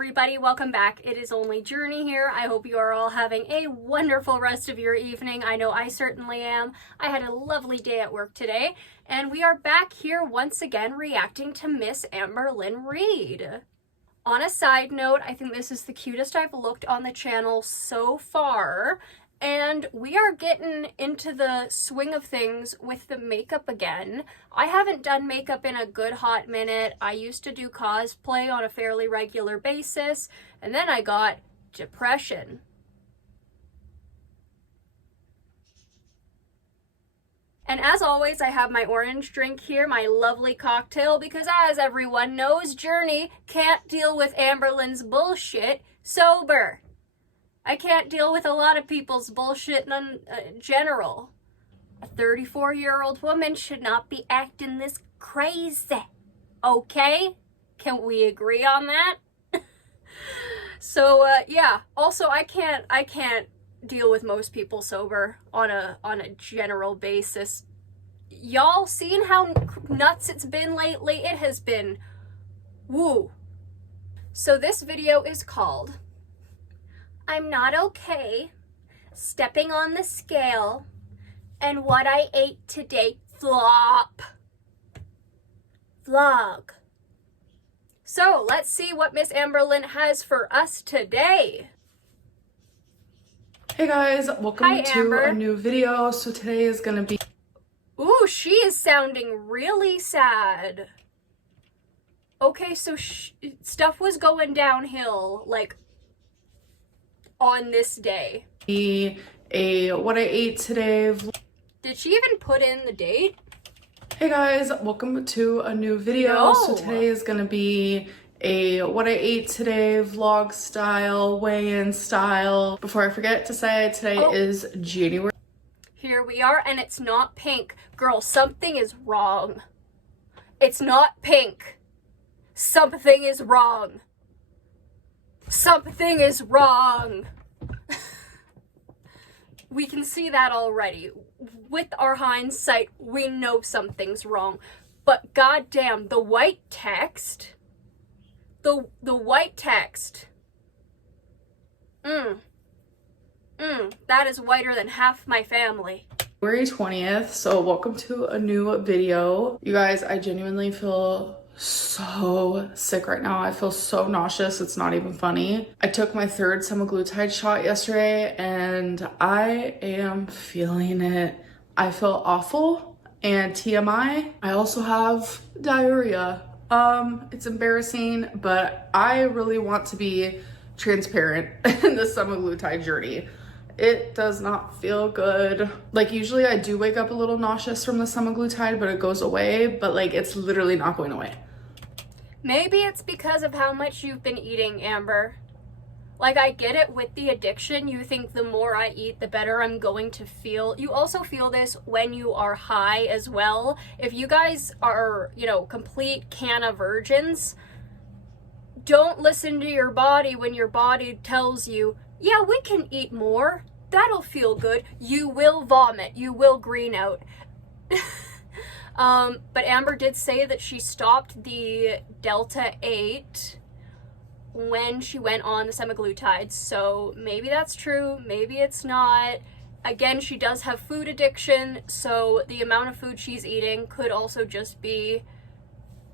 everybody, welcome back. It is only Journey here. I hope you are all having a wonderful rest of your evening. I know I certainly am. I had a lovely day at work today, and we are back here once again reacting to Miss Amberlynn Reid. On a side note, I think this is the cutest I've looked on the channel so far, and we are getting into the swing of things with the makeup again. I haven't done makeup in a good hot minute. I used to do cosplay on a fairly regular basis, and then I got depression. And as always, I have my orange drink here, my lovely cocktail, because as everyone knows, Journey can't deal with Amberlynn's bullshit sober. I can't deal with a lot of people's bullshit in general. A 34-year-old woman should not be acting this crazy. Okay? Can we agree on that? So, yeah. Also, I can't deal with most people sober on a general basis. Y'all seen how nuts it's been lately? It has been woo. So this video is called I'm Not Okay, Stepping on the Scale, and What I Ate Today Flop. Vlog. So let's see what Miss Amberlynn has for us today. Hey guys, welcome to a new video. So today is gonna be... Ooh, she is sounding really sad. Okay, so stuff was going downhill, like, on this day. A what I ate today vlog. Did she even put in the date? Hey guys, welcome to a new video. No. So today is gonna be a what I ate today vlog style, weigh-in style. Before I forget to say, today is January. Here we are, and it's not pink. Girl, something is wrong. It's not pink. Something is wrong. Something is wrong. We can see that already. With our hindsight, we know something's wrong. But goddamn, the white text... The white text. That is whiter than half my family. January 20th, so welcome to a new video. You guys, I genuinely feel so sick right now. I feel so nauseous, it's not even funny. I took my third semaglutide shot yesterday and I am feeling it. I feel awful, and TMI, I also have diarrhea. It's embarrassing, but I really want to be transparent in the semaglutide journey. It does not feel good. Like, usually I do wake up a little nauseous from the semaglutide, but it goes away, but like, it's literally not going away. Maybe it's because of how much you've been eating, Amber. Like, I get it with the addiction. You think the more I eat, the better I'm going to feel. You also feel this when you are high as well. If you guys are, you know, complete canna virgins, don't listen to your body when your body tells you, yeah, we can eat more. That'll feel good. You will vomit. You will green out. But Amber did say that she stopped the Delta 8 when she went on the semaglutide, so maybe that's true, maybe it's not. Again, she does have food addiction, so the amount of food she's eating could also just be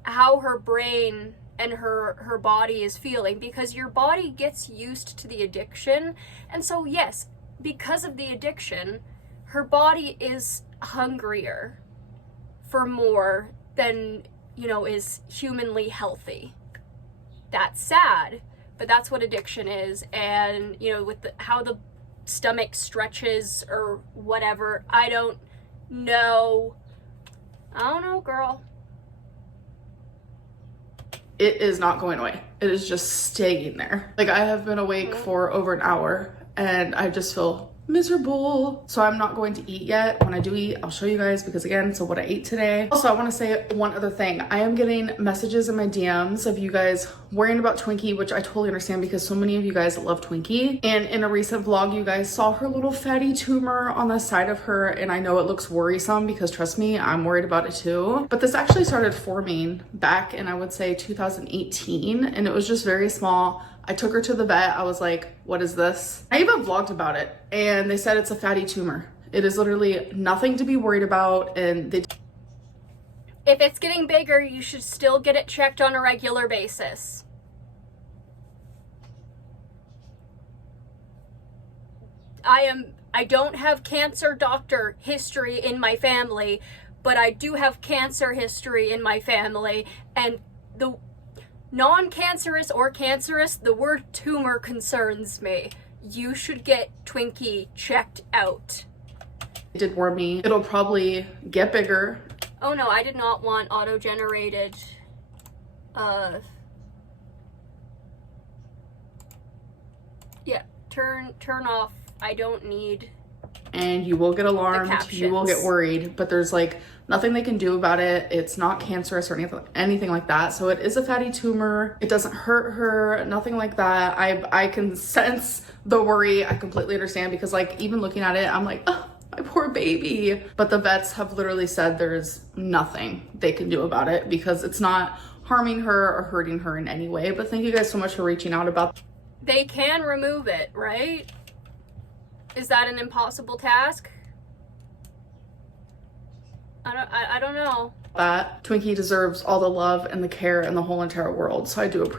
how her brain and her body is feeling, because your body gets used to the addiction. And so yes, because of the addiction, her body is hungrier for more than, you know, is humanly healthy. That's sad, but that's what addiction is. And, you know, with how the stomach stretches or whatever, I don't know, girl. It is not going away. It is just staying there. Like, I have been awake for over an hour and I just feel miserable. So I'm not going to eat yet. When I do eat, I'll show you guys, because again, so what I ate today. Also, I want to say one other thing. I am getting messages in my DMs of you guys worrying about Twinkie, which I totally understand because so many of you guys love Twinkie. And in a recent vlog, you guys saw her little fatty tumor on the side of her, and I know it looks worrisome because trust me, I'm worried about it too. But this actually started forming back in, I would say, 2018, and it was just very small. I took her to the vet. I was like, what is this? I even vlogged about it and they said it's a fatty tumor. It is literally nothing to be worried about. And they if it's getting bigger, you should still get it checked on a regular basis. I don't have cancer doctor history in my family, but I do have cancer history in my family, and the non-cancerous or cancerous, the word tumor concerns me. You should get Twinkie checked out. It did warn me it'll probably get bigger. Oh no, I did not want auto-generated yeah, turn off. I don't need. And you will get alarmed, you will get worried, but there's like nothing they can do about it. It's not cancerous or anything like that. So it is a fatty tumor. It doesn't hurt her, nothing like that. I can sense the worry. I completely understand, because like even looking at it, I'm like, oh, my poor baby. But the vets have literally said there's nothing they can do about it because it's not harming her or hurting her in any way. But thank you guys so much for reaching out about. They can remove it, right? Is that an impossible task? I don't know. That Twinkie deserves all the love and the care in the whole entire world. So I do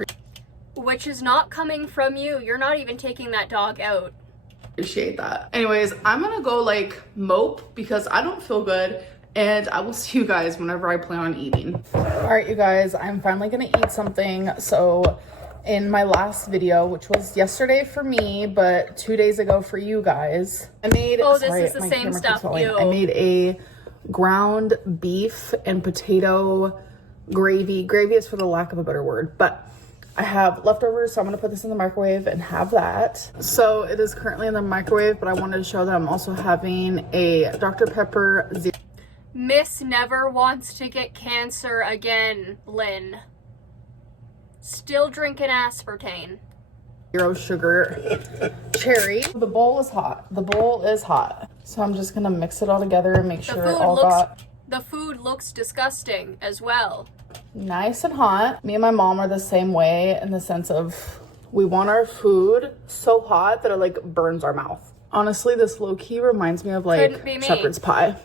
Which is not coming from you. You're not even taking that dog out. Appreciate that. Anyways, I'm gonna go like mope because I don't feel good, and I will see you guys whenever I plan on eating. All right, you guys, I'm finally gonna eat something. So in my last video, which was yesterday for me, but 2 days ago for you guys, I made, oh, this is the same stuff. I made a ground beef and potato gravy. Gravy is for the lack of a better word, but I have leftovers, so I'm gonna put this in the microwave and have that. So it is currently in the microwave, but I wanted to show that I'm also having a Dr. Pepper Zero. Miss never wants to get cancer again, Lynn. Still drinking aspartame. Zero sugar cherry. The bowl is hot. The bowl is hot. So I'm just gonna mix it all together and make sure it all got. The food looks disgusting as well. Nice and hot. Me and my mom are the same way in the sense of we want our food so hot that it like burns our mouth. Honestly, this low-key reminds me of like shepherd's pie.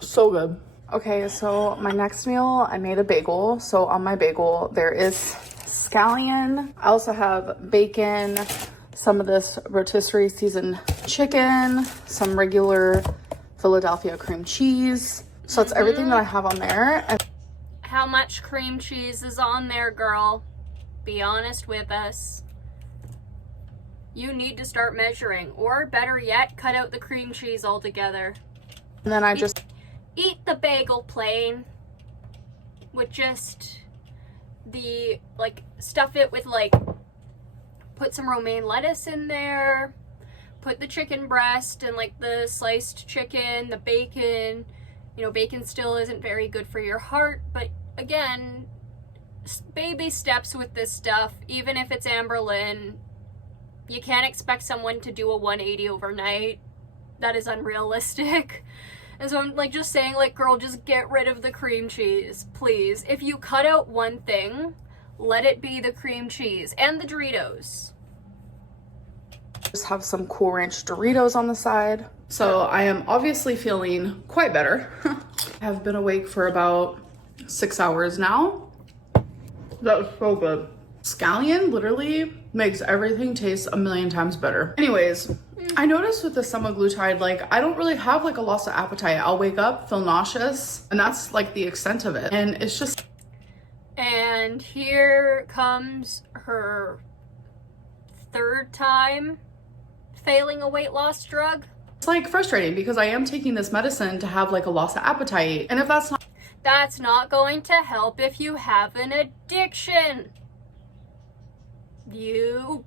So good. Okay, so my next meal, I made a bagel. So on my bagel, there is scallion. I also have bacon, some of this rotisserie seasoned chicken, some regular Philadelphia cream cheese. So that's everything that I have on there. And how much cream cheese is on there, girl? Be honest with us. You need to start measuring, or better yet, cut out the cream cheese altogether. And then I just eat the bagel plain with just the, like, stuff it with, like, put some romaine lettuce in there, put the chicken breast and, like, the sliced chicken, the bacon. You know, bacon still isn't very good for your heart, but again, baby steps with this stuff. Even if it's Amberlynn, you can't expect someone to do a 180 overnight. That is unrealistic. And so I'm like just saying, like, girl, just get rid of the cream cheese, please. If you cut out one thing, let it be the cream cheese and the Doritos. Just have some Cool Ranch Doritos on the side. So I am obviously feeling quite better. I have been awake for about 6 hours now. That was so good. Scallion literally makes everything taste a million times better. Anyways, I noticed with the semaglutide, like, I don't really have like a loss of appetite. I'll wake up, feel nauseous, and that's like the extent of it. And it's just. And here comes her third time failing a weight loss drug. It's like frustrating because I am taking this medicine to have like a loss of appetite. And if that's not going to help if you have an addiction. You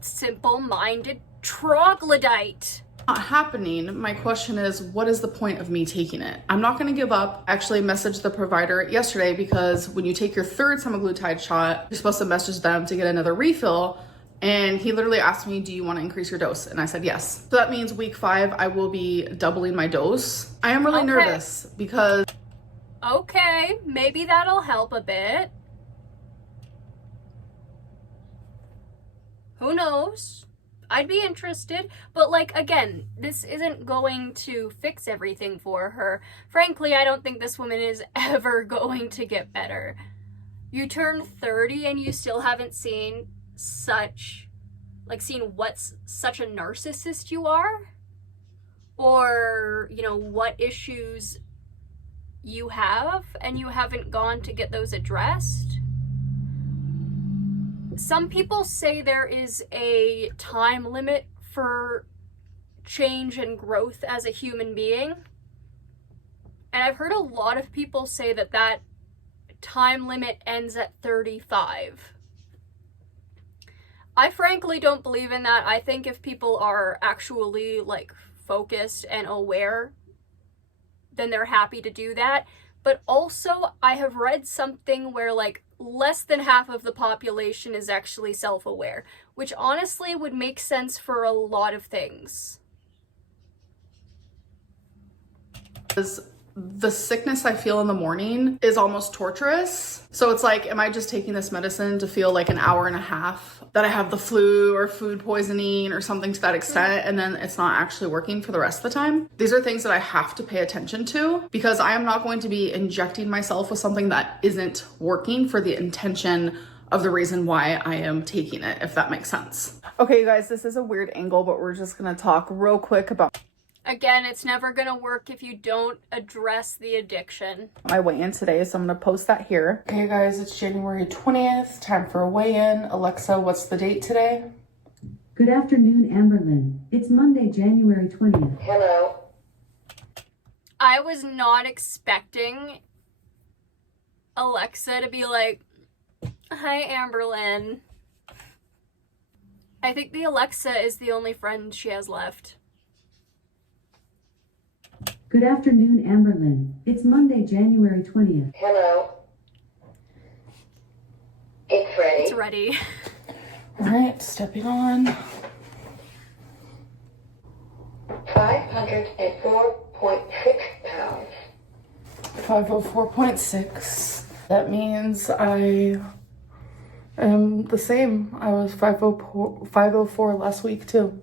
simple-minded troglodyte. Not happening, my question is, what is the point of me taking it? I'm not going to give up. I actually messaged the provider yesterday because when you take your third semaglutide shot, you're supposed to message them to get another refill. And he literally asked me, do you want to increase your dose? And I said yes. So that means week 5, I will be doubling my dose. I am really nervous because. Okay, maybe that'll help a bit. Who knows? I'd be interested. But, like, again, this isn't going to fix everything for her. Frankly, I don't think this woman is ever going to get better. You turn 30 and you still haven't seen what's such a narcissist you are? Or, you know, what issues you have and you haven't gone to get those addressed? Some people say there is a time limit for change and growth as a human being. And I've heard a lot of people say that that time limit ends at 35. I frankly don't believe in that. I think if people are actually, like, focused and aware, then they're happy to do that. But also, I have read something where, like, less than half of the population is actually self-aware, which honestly would make sense for a lot of things. The sickness I feel in the morning is almost torturous. So it's like, am I just taking this medicine to feel like an hour and a half that I have the flu or food poisoning or something to that extent, and then it's not actually working for the rest of the time? These are things that I have to pay attention to, because I am not going to be injecting myself with something that isn't working for the intention of the reason why I am taking it, if that makes sense. Okay, you guys, this is a weird angle, but we're just gonna talk real quick about... Again, it's never gonna work if you don't address the addiction. My weigh-in today, so I'm gonna post that here. Okay, guys, it's January 20th. Time for a weigh-in. Alexa, what's the date today? Good afternoon, Amberlynn. It's Monday, January 20th. Hello. I was not expecting Alexa to be like, "Hi, Amberlynn." I think the Alexa is the only friend she has left. Good afternoon, Amberlynn. It's Monday, January 20th. Hello. It's ready. It's ready. All right, stepping on. 504.6 pounds. 504.6. That means I am the same. I was 504 last week too.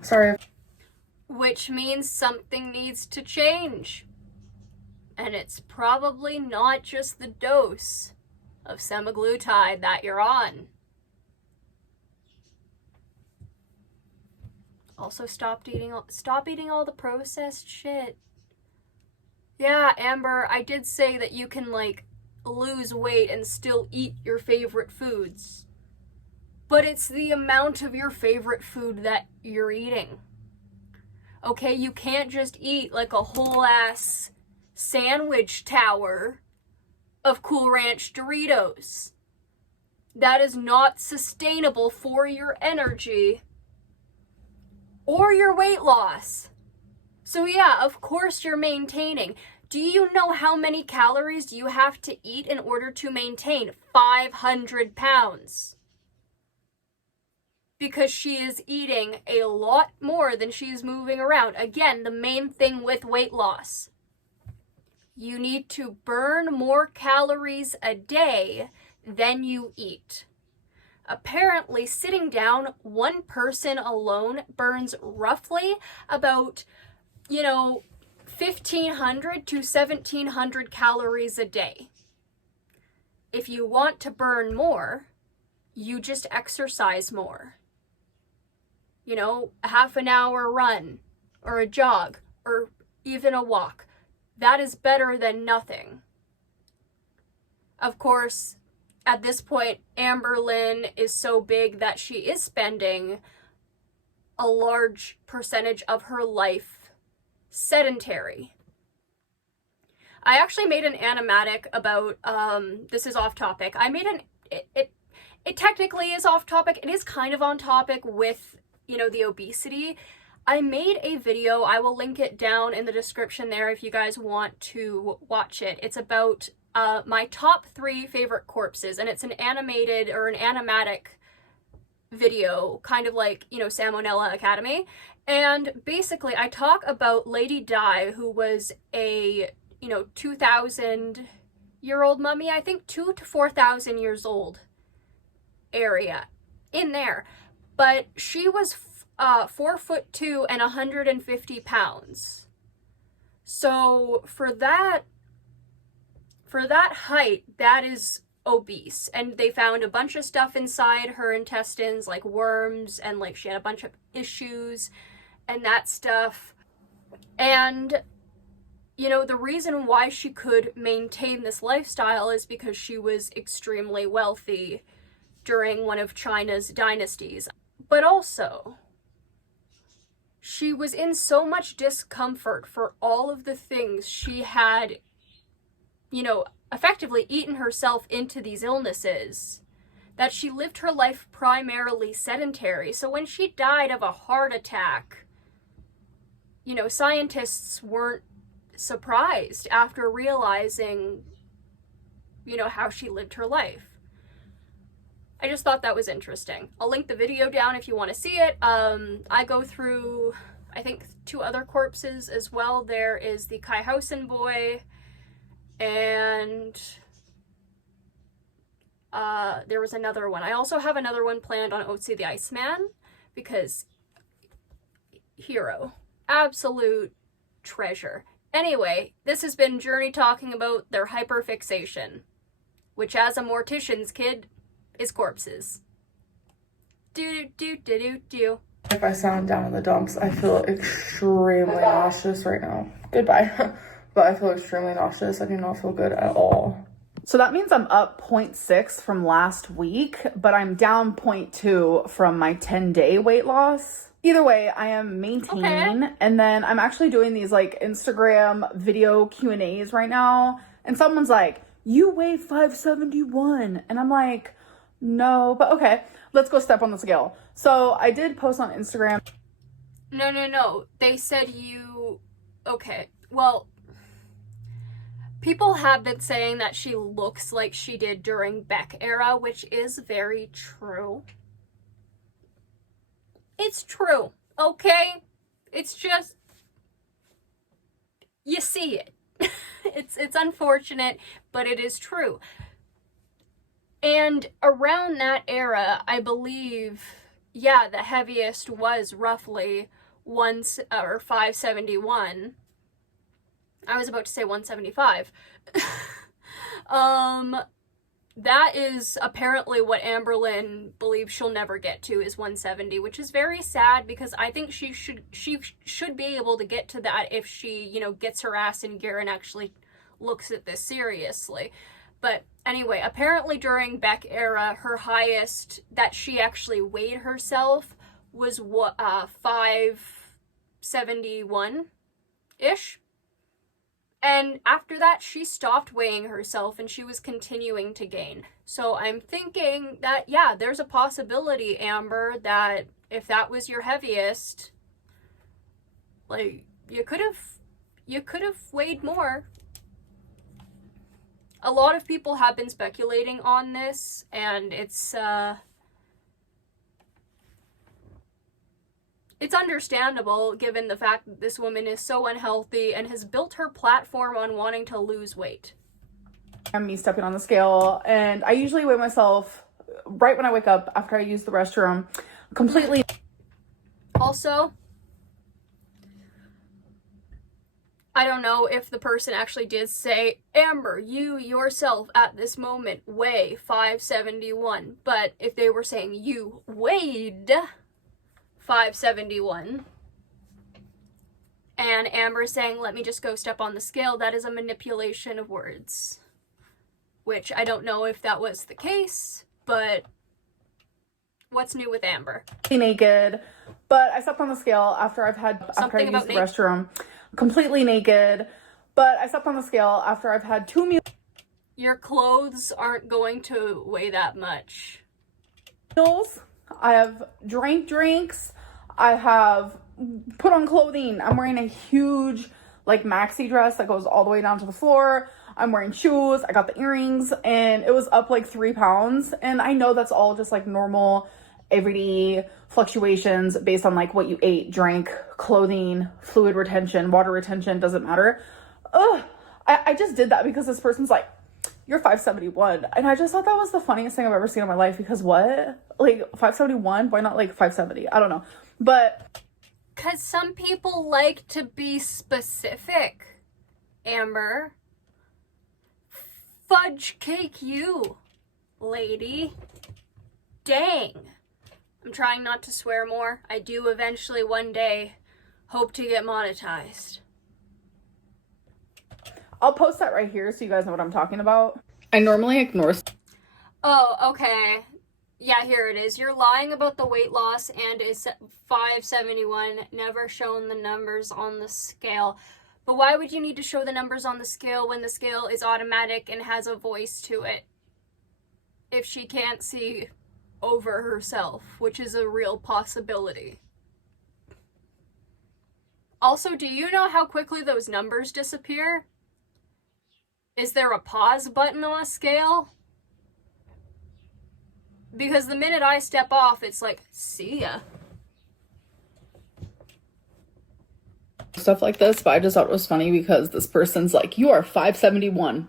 Sorry. Which means something needs to change. And it's probably not just the dose of semaglutide that you're on. Also, stop eating all the processed shit. Yeah, Amber, I did say that you can, like, lose weight and still eat your favorite foods. But it's the amount of your favorite food that you're eating. Okay, you can't just eat like a whole ass sandwich tower of Cool Ranch Doritos. That is not sustainable for your energy or your weight loss. So yeah, of course you're maintaining. Do you know how many calories you have to eat in order to maintain 500 pounds? Because she is eating a lot more than she is moving around. Again, the main thing with weight loss. You need to burn more calories a day than you eat. Apparently, sitting down, one person alone burns roughly about, 1,500 to 1,700 calories a day. If you want to burn more, you just exercise more. A half an hour run, or a jog, or even a walk. That is better than nothing. Of course, at this point, Amberlynn is so big that she is spending a large percentage of her life sedentary. I actually made an animatic about, this is off topic. It technically is off topic. It is kind of on topic with the obesity. I made a video. I will link it down in the description there if you guys want to watch it. It's about my top 3 favorite corpses, and it's an animated or an animatic video, kind of like, Salmonella Academy. And basically, I talk about Lady Di, who was a, 2,000-year-old mummy, I think 2,000 to 4,000 years old area in there. but she was 4'2" and 150 pounds. So for that height, that is obese. And they found a bunch of stuff inside her intestines, like worms, and like she had a bunch of issues and that stuff. And you know, the reason why she could maintain this lifestyle is because she was extremely wealthy during one of China's dynasties. But also, she was in so much discomfort for all of the things she had, you know, effectively eaten herself into these illnesses, that she lived her life primarily sedentary. So when she died of a heart attack, you know, scientists weren't surprised after realizing, you know, how she lived her life. I just thought that was interesting. I'll link the video down if you want to see it. I go through, I think, 2 other corpses as well. There is the Kaihausen boy, and there was another one. I also have another one planned on Otzi the Iceman, because hero, absolute treasure. Anyway, this has been Journey talking about their hyperfixation, which as a mortician's kid is corpses. Do. If I sound down in the dumps, I feel extremely nauseous right now. Goodbye. But I feel extremely nauseous. I do not feel good at all. So that means I'm up 0.6 from last week, but I'm down 0.2 from my 10-day weight loss. Either way, I am maintaining. Okay. And then I'm actually doing these like Instagram video Q&As right now. And someone's like, you weigh 571. And I'm like, no, but okay, let's go step on the scale. So I did post on Instagram. No. They said you, okay, well, people have been saying that she looks like she did during Beck era, which is very true. It's true, okay? It's just, you see it. It's unfortunate, but it is true. And around that era, I believe, yeah, the heaviest was roughly 571. I was about to say 175. That is apparently what Amberlynn believes she'll never get to, is 170, which is very sad, because I think she should be able to get to that if she, you know, gets her ass in gear and actually looks at this seriously. But anyway, apparently during Beck era, her highest that she actually weighed herself was 571-ish. And after that, she stopped weighing herself and she was continuing to gain. So I'm thinking that, yeah, there's a possibility, Amber, that if that was your heaviest, like, you could have weighed more. A lot of people have been speculating on this, and it's understandable given the fact that this woman is so unhealthy and has built her platform on wanting to lose weight. I'm me stepping on the scale, and I usually weigh myself right when I wake up after I use the restroom, completely. Also, I don't know if the person actually did say, Amber, you yourself at this moment weigh 571, but if they were saying you weighed 571, and Amber saying, let me just go step on the scale, that is a manipulation of words. Which I don't know if that was the case, but what's new with Amber? Naked, but I stepped on the scale after I used the restroom. Completely naked, but I stepped on the scale after I've had 2 meals. Your clothes aren't going to weigh that much. I have drank drinks. I have put on clothing. I'm wearing a huge, like, maxi dress that goes all the way down to the floor. I'm wearing shoes. I got the earrings, and it was up like 3 pounds. And I know that's all just like normal, everyday fluctuations based on like what you ate, drank, clothing, fluid retention, water retention, doesn't matter. I just did that because this person's like, you're 571. And I just thought that was the funniest thing I've ever seen in my life, because what? Like 571? Why not like 570? I don't know. But because some people like to be specific, Amber. Fudge cake you, lady. Dang. I'm trying not to swear more. I do eventually one day hope to get monetized. I'll post that right here so you guys know what I'm talking about. I normally ignore. Oh, okay. Yeah, here it is. You're lying about the weight loss and it's 571. Never shown the numbers on the scale. But why would you need to show the numbers on the scale when the scale is automatic and has a voice to it? If she can't see over herself, which is a real possibility. Also, do you know how quickly those numbers disappear? Is there a pause button on a scale? Because the minute I step off, it's like, see ya. Stuff like this, but I just thought it was funny because this person's like, you are 571.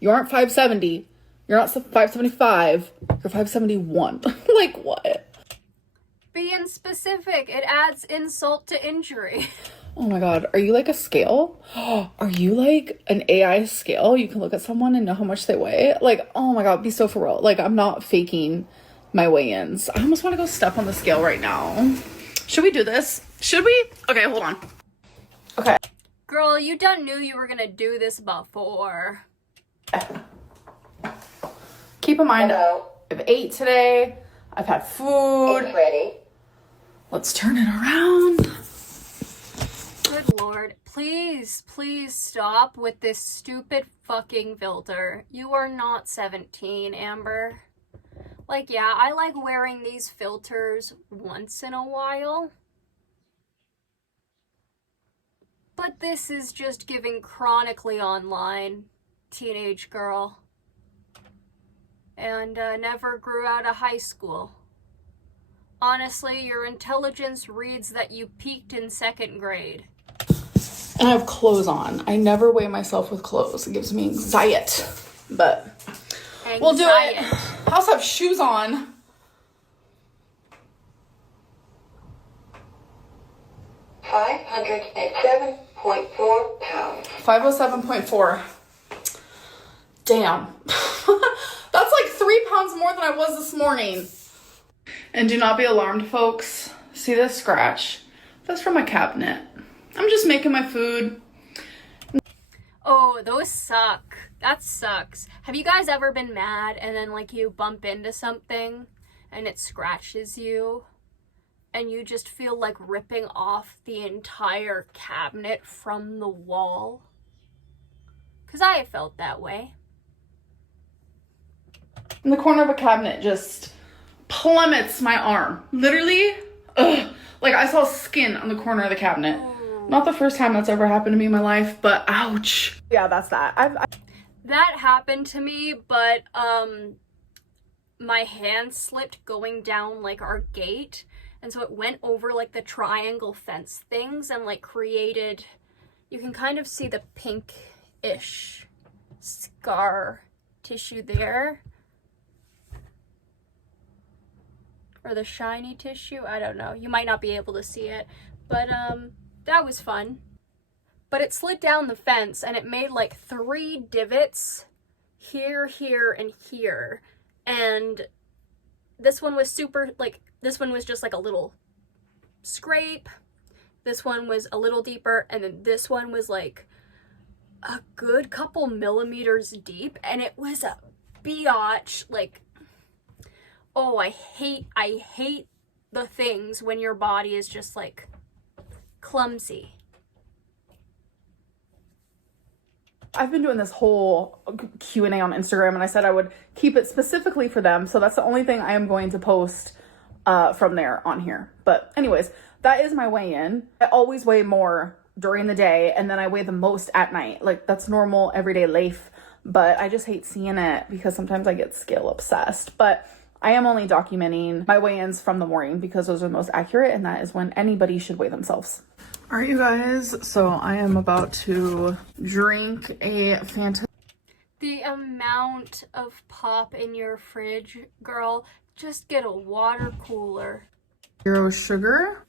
You aren't 570. You're not 575. You're 571. Like, what? Being specific, it adds insult to injury. Oh my god, are you like a scale? Are you like an AI scale? You can look at someone and know how much they weigh? Like, oh my god, be so for real. Like, I'm not faking my weigh-ins. I almost want to go step on the scale right now. Should we do this? Should we? Okay, hold on. Okay. Girl, you done knew you were gonna do this before. Keep in mind, Hello. I've ate today. I've had food. It's ready. Let's turn it around. Good lord. Please, please stop with this stupid fucking filter. You are not 17, Amber. Like, yeah, I like wearing these filters once in a while. But this is just giving chronically online, teenage girl. And never grew out of high school. Honestly, your intelligence reads that you peaked in 2nd grade. And I have clothes on. I never weigh myself with clothes. It gives me anxiety. But we'll do it. I also have shoes on. $507.4 pounds. 507.4. Damn. That's like 3 pounds more than I was this morning. And do not be alarmed, folks. See this scratch? That's from my cabinet. I'm just making my food. Oh, those suck. That sucks. Have you guys ever been mad and then like you bump into something and it scratches you and you just feel like ripping off the entire cabinet from the wall? 'Cause I felt that way. In the corner of a cabinet just plummets my arm. Literally, ugh. Like I saw skin on the corner of the cabinet. Not the first time that's ever happened to me in my life, but ouch. Yeah, that's that. That happened to me, but my hand slipped going down like our gate, and so it went over like the triangle fence things and like created, you can kind of see the pink-ish scar tissue there. Or the shiny tissue, I don't know. You might not be able to see it, but that was fun. But it slid down the fence and it made like 3 divots here, here, and here. And this one was super, like, this one was just like a little scrape. This one was a little deeper. And then this one was like a good couple millimeters deep. And it was a biatch, like, oh, I hate the things when your body is just like clumsy. I've been doing this whole Q&A on Instagram, and I said I would keep it specifically for them. So that's the only thing I am going to post from there on here. But anyways, that is my weigh-in. I always weigh more during the day, and then I weigh the most at night. Like, that's normal everyday life. But I just hate seeing it because sometimes I get scale obsessed. But I am only documenting my weigh-ins from the morning because those are the most accurate, and that is when anybody should weigh themselves. All right, you guys, so I am about to drink a Fanta. The amount of pop in your fridge, girl. Just get a water cooler. 0 sugar.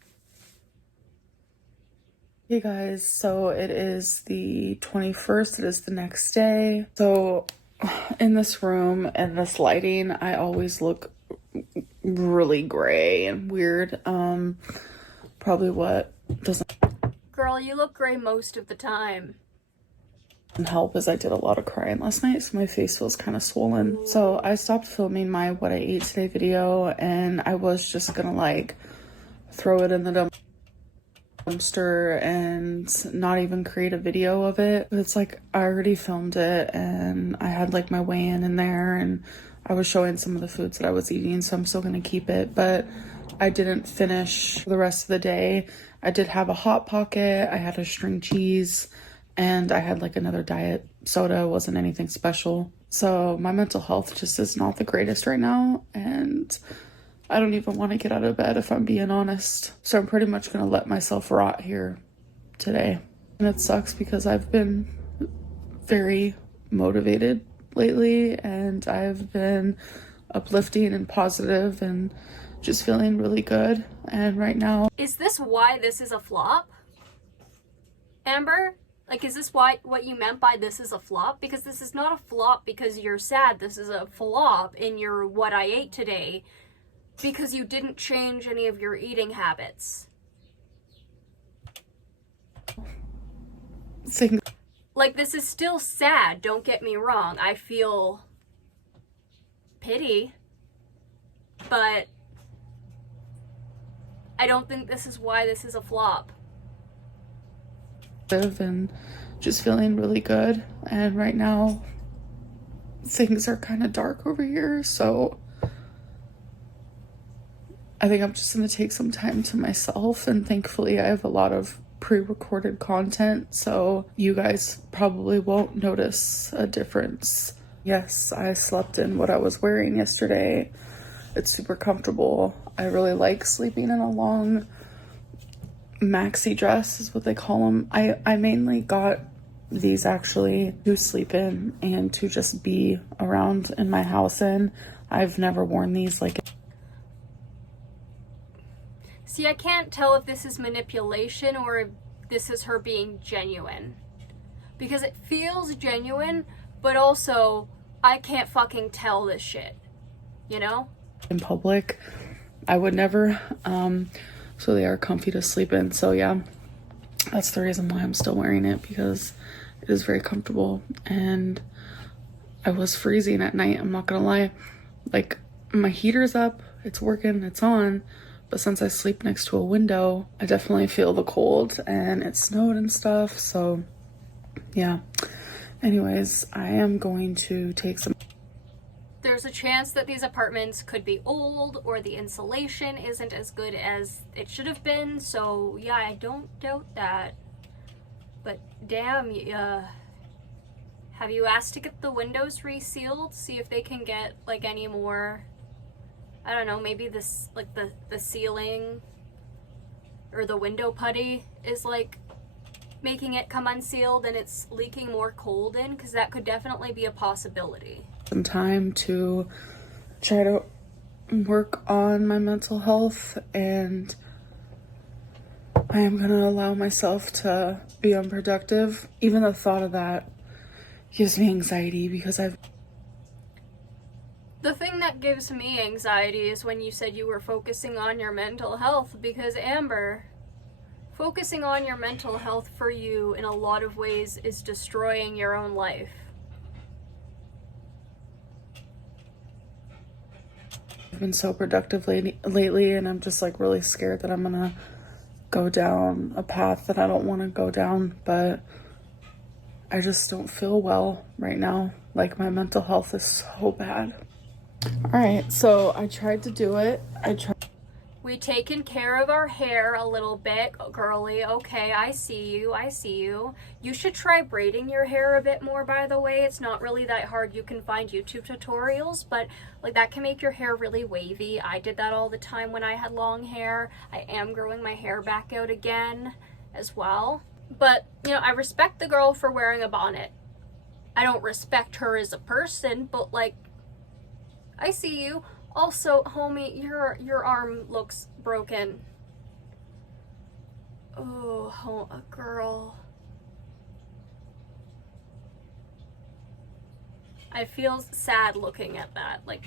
Hey guys, so it is the 21st. It is the next day. So in this room and this lighting, I always look really gray and weird. Probably what doesn't Girl, you look gray most of the time. help is I did a lot of crying last night, so my face feels kind of swollen. So I stopped filming my what I ate today video, and I was just gonna like throw it in the dumpster and not even create a video of it. But it's like I already filmed it, and I had like my weigh-in in there, and I was showing some of the foods that I was eating, so I'm still gonna keep it. But I didn't finish the rest of the day. I did have a Hot Pocket, I had a string cheese, and I had like another diet soda. It wasn't anything special. So my mental health just is not the greatest right now, and I don't even want to get out of bed if I'm being honest. So I'm pretty much going to let myself rot here today. And it sucks because I've been very motivated lately, and I've been uplifting and positive and just feeling really good. And right now... Is this why this is a flop? Amber? Like, is this what you meant by this is a flop? Because this is not a flop because you're sad. This is a flop in your what I ate today because you didn't change any of your eating habits. Like, this is still sad, don't get me wrong. I feel pity, but I don't think this is why this is a flop. And just feeling really good, and right now things are kind of dark over here, so I think I'm just gonna take some time to myself, and thankfully I have a lot of pre-recorded content, so you guys probably won't notice a difference. Yes, I slept in what I was wearing yesterday. It's super comfortable. I really like sleeping in a long maxi dress is what they call them. I mainly got these actually to sleep in and to just be around in my house in. I've never worn these like... See, I can't tell if this is manipulation or if this is her being genuine. Because it feels genuine, but also I can't fucking tell this shit. You know? In public. I would never. So they are comfy to sleep in. So yeah, that's the reason why I'm still wearing it, because it is very comfortable. And I was freezing at night, I'm not gonna lie. Like, my heater's up, it's working, it's on, but since I sleep next to a window, I definitely feel the cold, and it snowed and stuff, so yeah. Anyways, I am going to take some... There's a chance that these apartments could be old or the insulation isn't as good as it should have been. So yeah, I don't doubt that. But damn, have you asked to get the windows resealed? See if they can get like any more, I don't know, maybe this, like the ceiling or the window putty is like making it come unsealed and it's leaking more cold in, because that could definitely be a possibility. Some time to try to work on my mental health, and I am gonna allow myself to be unproductive. Even the thought of that gives me anxiety, because The thing that gives me anxiety is when you said you were focusing on your mental health, because Amber, focusing on your mental health for you in a lot of ways is destroying your own life. I've been so productive lately, and I'm just like really scared that I'm gonna go down a path that I don't want to go down, but I just don't feel well right now. Like, my mental health is so bad. All right, so I tried to do it. We taken care of our hair a little bit, girly. Okay, I see you, I see you. You should try braiding your hair a bit more, by the way. It's not really that hard. You can find YouTube tutorials, but like that can make your hair really wavy. I did that all the time when I had long hair. I am growing my hair back out again as well. But, you know, I respect the girl for wearing a bonnet. I don't respect her as a person, but like, I see you. Also, homie, your arm looks broken. Oh, a girl. I feel sad looking at that. Like,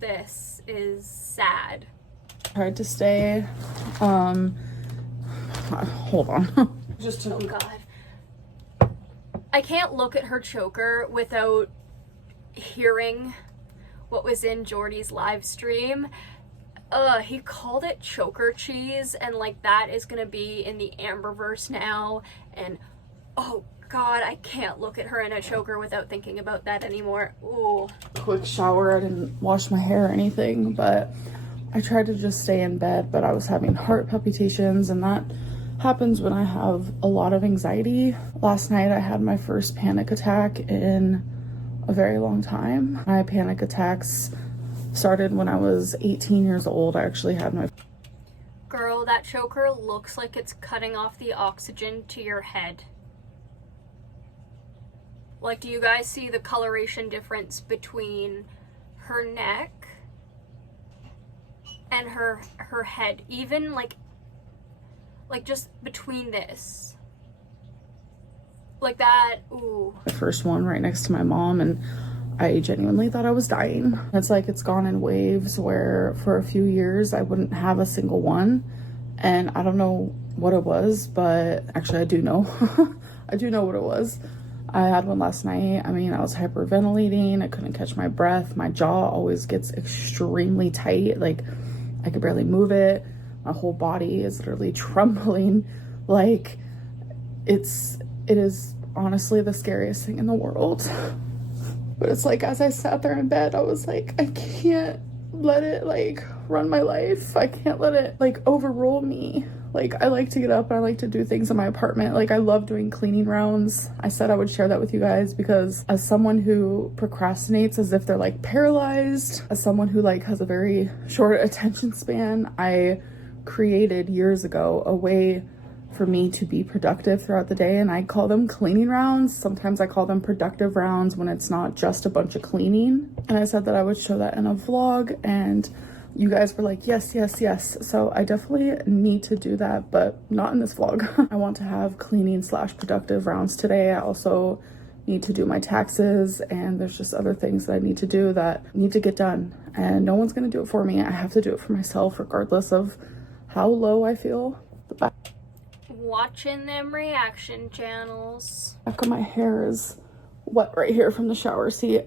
this is sad. Tried to stay, hold on. Just took Oh God. I can't look at her choker without hearing what was in Jordy's live stream. He called it choker cheese, and like that is gonna be in the Amberverse now, and oh God, I can't look at her in a choker without thinking about that anymore. Ooh. quick shower. I didn't wash my hair or anything, but I tried to just stay in bed, but I was having heart palpitations, and that happens when I have a lot of anxiety. Last night I had my first panic attack in a very long time. My panic attacks started when I was 18 years old. I actually had my... Girl, that choker looks like it's cutting off the oxygen to your head. Like, do you guys see the coloration difference between her neck and her head? Even like just between this. Like that, ooh. The first one right next to my mom, and I genuinely thought I was dying. It's like it's gone in waves where for a few years I wouldn't have a single one, and I don't know what it was, but actually I do know. I do know what it was. I had one last night. I mean, I was hyperventilating. I couldn't catch my breath. My jaw always gets extremely tight. Like, I could barely move it. My whole body is literally trembling. Like, it is honestly the scariest thing in the world. But it's like, as I sat there in bed, I was like, I can't let it like run my life. I can't let it like overrule me. Like, I like to get up and I like to do things in my apartment. Like, I love doing cleaning rounds. I said I would share that with you guys because as someone who procrastinates as if they're like paralyzed, as someone who like has a very short attention span, I created years ago a way for me to be productive throughout the day, and I call them cleaning rounds. Sometimes I call them productive rounds when it's not just a bunch of cleaning. And I said that I would show that in a vlog, and you guys were like, yes, yes, yes. So I definitely need to do that, but not in this vlog. I want to have cleaning / productive rounds today. I also need to do my taxes, and there's just other things that I need to do that need to get done, and no one's gonna do it for me. I have to do it for myself regardless of how low I feel. Watching them reaction channels. Back of my hair is wet right here from the shower. See,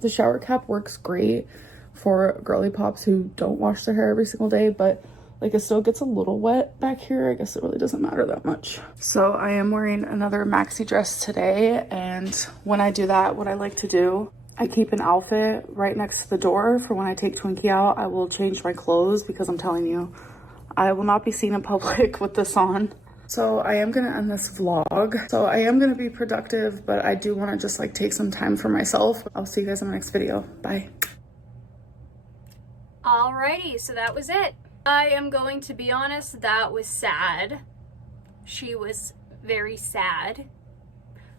the shower cap works great for girly pops who don't wash their hair every single day, but like it still gets a little wet back here. I guess it really doesn't matter that much. So I am wearing another maxi dress today, and when I do that, what I like to do, I keep an outfit right next to the door for when I take Twinkie out. I will change my clothes because I'm telling you, I will not be seen in public with this on. So I am gonna end this vlog. So I am gonna be productive, but I do wanna just like take some time for myself. I'll see you guys in the next video. Bye. Alrighty, so that was it. I am going to be honest, that was sad. She was very sad.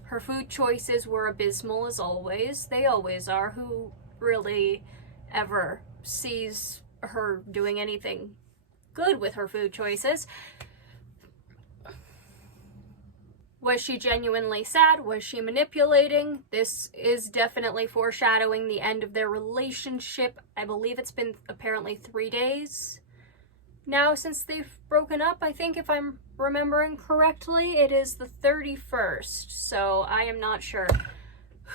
Her food choices were abysmal as always. They always are. Who really ever sees her doing anything good with her food choices? Was she genuinely sad? Was she manipulating? This is definitely foreshadowing the end of their relationship. I believe it's been apparently 3 days now since they've broken up. I think if I'm remembering correctly, it is the 31st. So I am not sure.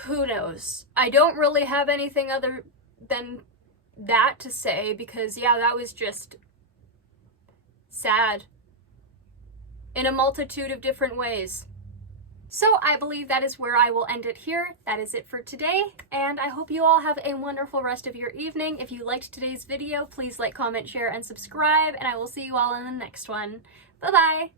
Who knows? I don't really have anything other than that to say because, yeah, that was just sad in a multitude of different ways. So I believe that is where I will end it here. That is it for today, and I hope you all have a wonderful rest of your evening. If you liked today's video, please like, comment, share, and subscribe, and I will see you all in the next one. Bye-bye!